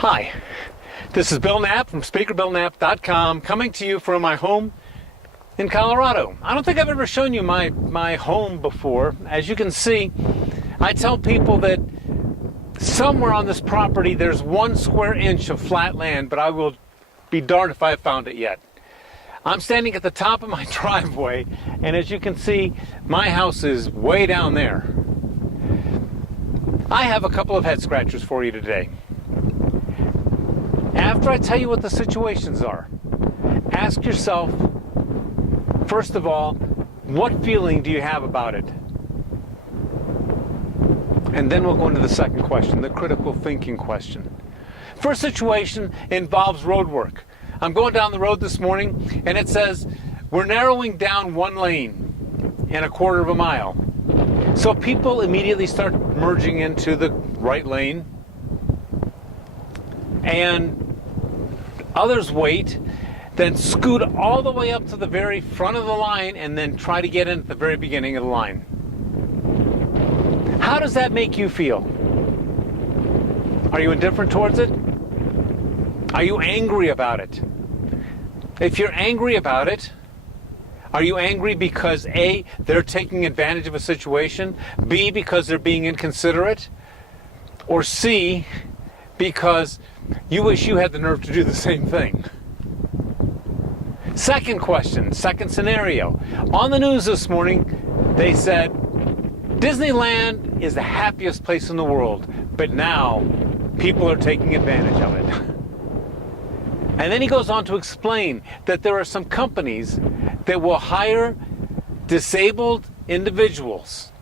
Hi, this is Bill Knapp from SpeakerBillKnapp.com, coming to you from my home in Colorado. I don't think I've ever shown you my home before. As you can see, I tell people that somewhere on this property there's 1 square inch of flat land, but I will be darned if I have found it yet. I'm standing at the top of my driveway, and as you can see, my house is way down there. I have a couple of head scratchers for you today. After I tell you what the situations are, ask yourself, first of all, what feeling do you have about it? And then we'll go into the second question, the critical thinking question. First situation involves road work. I'm going down the road this morning, and it says we're narrowing down 1 lane in a 1/4 of a mile. So people immediately start merging into the right lane, and others wait, then scoot all the way up to the very front of the line, and then try to get in at the very beginning of the line. How does that make you feel? Are you indifferent towards it? Are you angry about it? If you're angry about it, are you angry because A, they're taking advantage of a situation, B, because they're being inconsiderate, or C, because you wish you had the nerve to do the same thing? Second question, second scenario. On the news this morning, they said Disneyland is the happiest place in the world, but now people are taking advantage of it. And then he goes on to explain that there are some companies that will hire disabled individuals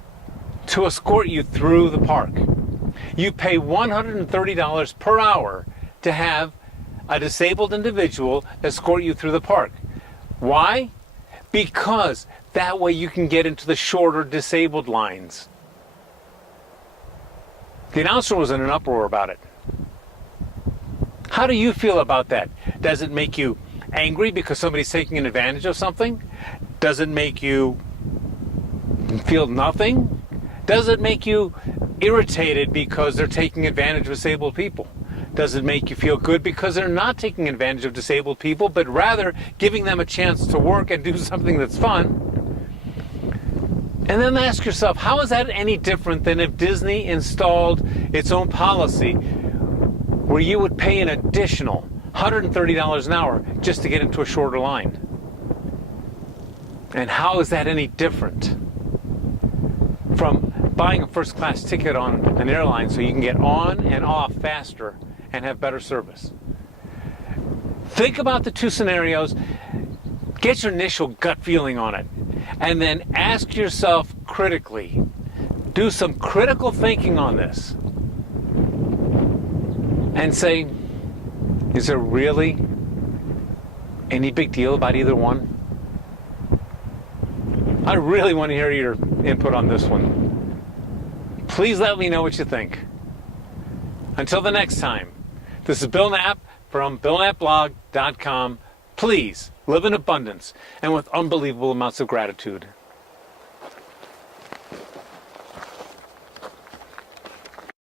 to escort you through the park. You pay $130 per hour to have a disabled individual escort you through the park. Why? Because that way you can get into the shorter disabled lines. The announcer was in an uproar about it. How do you feel about that? Does it make you angry because somebody's taking an advantage of something? Does it make you feel nothing? Does it make you irritated because they're taking advantage of disabled people? Does it make you feel good because they're not taking advantage of disabled people, but rather giving them a chance to work and do something that's fun? And then ask yourself, how is that any different than if Disney installed its own policy where you would pay an additional $130 an hour just to get into a shorter line? And how is that any different from buying a first-class ticket on an airline so you can get on and off faster and have better service? Think about the two scenarios, get your initial gut feeling on it, and then ask yourself critically, do some critical thinking on this, and say, is there really any big deal about either one? I really want to hear your input on this one. Please let me know what you think. Until the next time, this is Bill Knapp from BillKnappBlog.com. Please live in abundance and with unbelievable amounts of gratitude.